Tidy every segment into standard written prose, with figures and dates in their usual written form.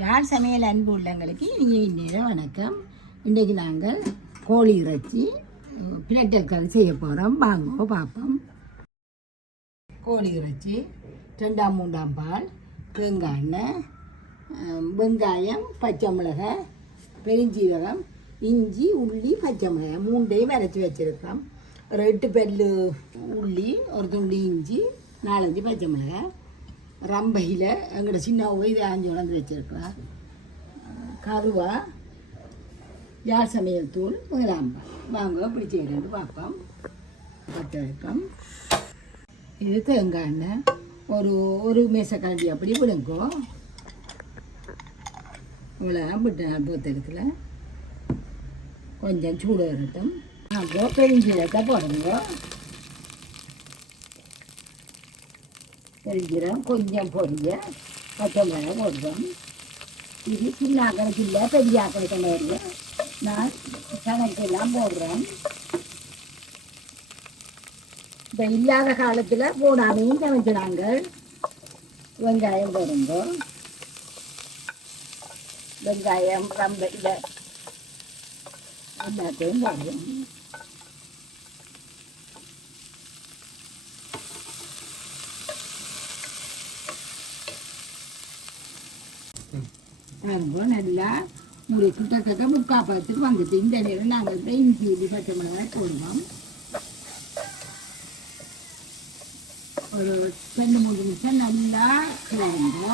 யாழ் சமையல் அன்பு உள்ளங்களுக்கு இனிய வணக்கம். இன்றைக்கு நாங்கள் கோழி இறைச்சி பிரட்டல் கறி செய்ய போகிறோம். வாங்க பார்ப்போம். கோழி இறைச்சி 2-3 பால், தேங்காய் எண்ணெய், வெங்காயம், பச்சை மிளகாய், பெருஞ்சீரகம், இஞ்சி, உள்ளி, பச்சை மிளகாய் 3ஐயும் வரைச்சி வச்சுருக்கோம். ஒரு 8 பல்லு உள்ளி, ஒரு துண்டு இஞ்சி, 4-5 பச்சை மிளகாய், ரம்பையில் எங்களோட சின்ன இது 5 உணர்ந்து வச்சுருக்கலாம். கருவா, யாழ் சமையல் தூள், முதலாம்பா. வாங்க இப்படி செய்யறது பார்ப்போம். பற்ற வைப்போம். இது தேங்காய் எண்ணெய் ஒரு மேசக்கரண்டி அப்படி விடுங்கோ. இவ்வளோதான் விட்டு பூத்தெடுக்கல. கொஞ்சம் சூடு வரட்டும். அப்போ பெருஞ்சீரகத்தை போடுங்க. பெருஞ்சீரகம் கொஞ்சம் பொரிய பச்சை மிளகாய் போடுவோம். இது சின்ன கணக்கு இல்லை, பெரிய கணக்கு வருது. நான் கணக்கெல்லாம் போடுறேன். இப்போ இல்லாத காலத்தில் போடாமையும் சமைக்கிறாங்க. வெங்காயம் போடுங்க. வெங்காயம் ரொம்ப இல்லை எல்லாத்தையும் போடுவோம். நல்லா உங்களுக்கு கிட்டத்தட்ட 3/4 பதத்துக்கு வந்துட்டு இந்த நேரம் நாங்கள் இஞ்சி உள்ளி பச்சை மிளகாய் போடுவோம். ஒரு 2-3 நிமிஷம் நல்லா கிளறுங்க.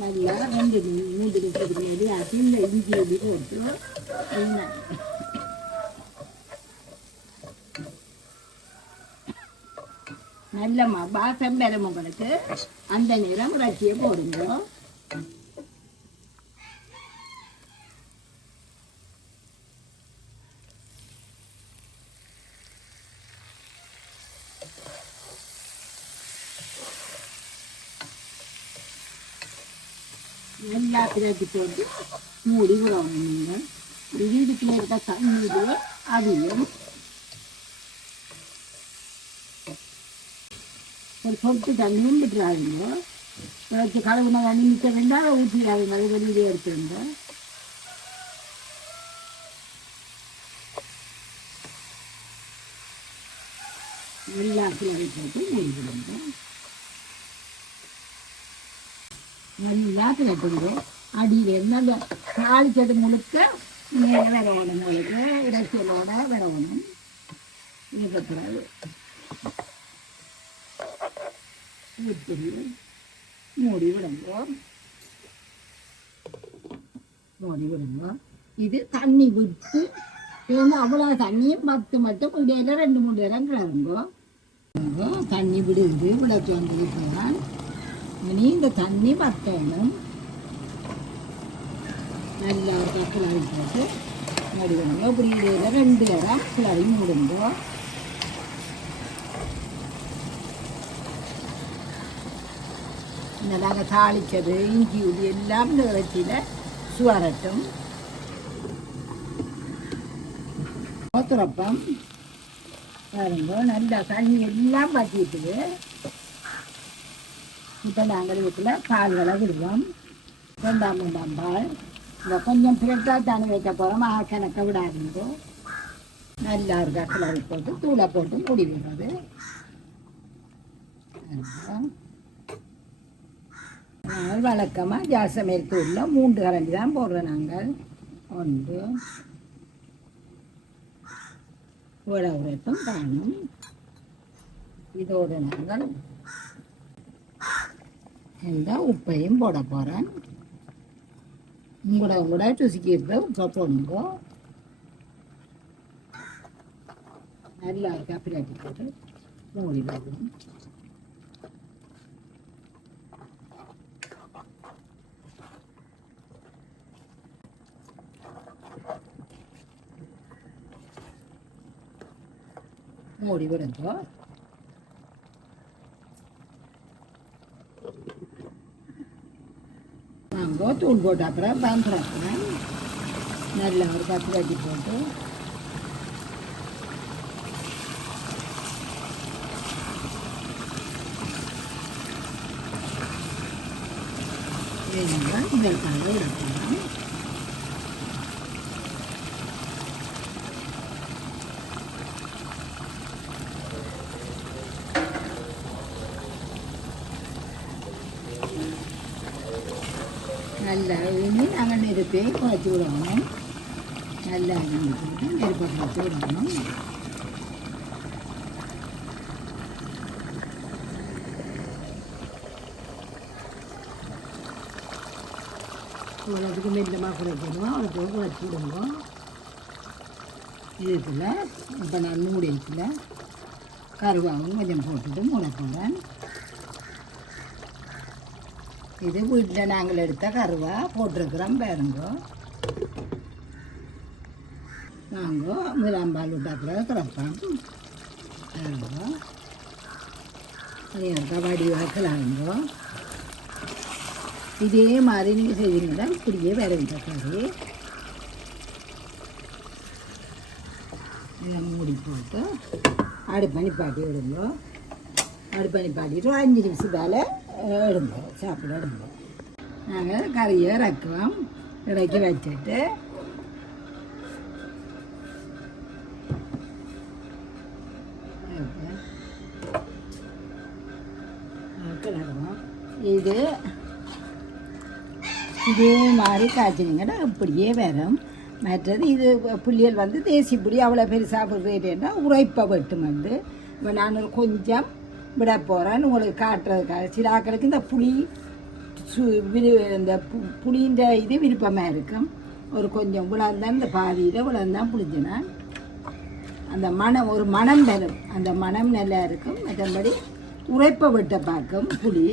நல்லா 2-3 நிமிஷத்துக்கு முன்னாடி ஆட்டி இந்த இஞ்சி உள்ளி போட்டு நல்லம்மா பாசம் பெறும். உங்களுக்கு அந்த நேரம் இறைச்சியை போடுங்க. எல்லா பிறகு போட்டு மூடி விடணும். நீங்கள் வீட்டுக்குள்ள இருக்க தண்ணீர் அதையும் ஒரு சொட்டு தண்ணியும் விட்டுறாதீங்க. வச்சு கழுவுன தண்ணி மிச்சம் வேண்டாம் ஊற்றிடாதீங்க. அது வெளியிலே எடுத்துருங்க. எல்லாத்தையும் போட்டு மூடிவிடுங்க. எல்லாத்தையும் எடுத்துங்க. அடியில் என்ன தாளிச்சது முழுக்க நீங்கள் வரணும். உங்களுக்கு இறைச்சியலோட வரணும். இருக்கக்கூடாது. மூடி விடுங்க. இது தண்ணி விட்டு அவ்வளோ தண்ணி மட்டும் இடையில 2-3 நேரம் கிளறுங்க. தண்ணி விடுது விளக்கு வந்துதான். இனி இந்த தண்ணி வத்தணும். நல்லா ஒரு கிளறி போட்டு மூடி விடுங்க. இப்படி இடையில 2 நேரம் கிளறி மூடுங்க. நாங்கள் தாளித்தது இஞ்சி உள்ளி எல்லாம் இந்த இறைச்சியில் சுவரட்டும். துறப்பம் பாருங்க. நல்லா தண்ணி எல்லாம் பற்றிட்டுது. இப்போ நாங்கள் வீட்டில் பால்களை விடுவோம். 2-3 பால். இந்த கொஞ்சம் பிரெட்டாக தண்ணி வைக்க போகிறோம். கணக்க விடாதீங்க. நல்லா இருக்கா கிளறி போட்டு தூளை போட்டு மூடி விடுறது. நாங்கள் வழக்கமாக யாழ் சமையல் தூளில் 3 கரண்டி தான் போடுறோம். நாங்கள் 1 உரட்டும் காணும். இதோடு நாங்கள் இந்த உப்பையும் போட போகிறேன். உங்களோட ருசிக்கு இருக்கிற உப்பை போடுங்க. நல்லா இருக்கா பிராட்டி போட்டு மூடி வைக்கணும். மூடி விடுங்க. நாங்கள் தூள் போட்ட அப்புறம் பயன்படுத்துகிறேன். நல்லா ஒரு 10 போட்டு செய்யுங்க. இதற்காக விடக்கூடாது. நல்லா இனி நாங்கள் நெருப்பை குறைச்சி விடணும். நல்லா இருந்துட்டு நெருப்பை குறைச்சி விடணும். அவ்வளோத்துக்கு மெல்லமாக குறைக்கணும். அவ்வளோத்துக்கு குறைச்சி விடுங்க. இதுக்குள்ள இப்போ நான் மூடிக்குள்ள கருவாவும் கொஞ்சம் போட்டுட்டு மூட போகிறேன். இது வீட்டில் நாங்கள் எடுத்த கருவா போட்டிருக்கிறோம் பாருங்க. நாங்கள் முதலாம்பால் விட்டாப்புல திறப்போம் பாருங்க. அது வடிவாக்கலாங்க. இதே மாதிரி நீங்கள் செய்வீங்கன்னா இப்படியே வேற கறி இதை மூடி போட்டு அடுப்பணி பாட்டி விடுங்க. அடுப்பணி பாட்டிட்டு 5 நிமிஷத்தால் எடுங்க, சாப்பிட எடுங்க. நாங்கள் கறியை இறக்குவோம். இறக்கி வச்சுட்டு கிளறுவோம். இதே மாதிரி காய்ச்சினீங்கன்னா அப்படியே வரும். மற்றது இது புள்ளியல் வந்து தேசி புளி அவ்வளோ பெருசாக சாப்பிட்றேன்னா உரைப்பை வெட்டும். வந்து இப்போ நான் கொஞ்சம் விட போகிறேன் உங்களுக்கு காட்டுறதுக்காக. சில ஆக்களுக்கு இந்த புளி இந்த புளின்ற இது விருப்பமாக இருக்கும். ஒரு கொஞ்சம் விழந்தான் இந்த பாதியில் விழந்தான் புளிஞ்சினா அந்த மனம் ஒரு மனம் வரும். அந்த மனம் நல்லா இருக்கும். மற்றபடி உரைப்பை வெட்ட பார்க்கும் புளி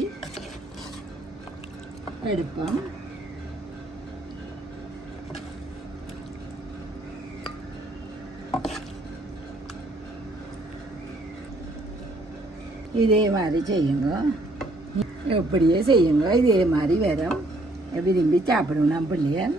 எடுப்போம். இதே மாதிரி செய்யுங்க. எப்படியே செய்யுங்க. இதே மாதிரி வரும். விரும்பி சாப்பிடணும் பிள்ளைகள்.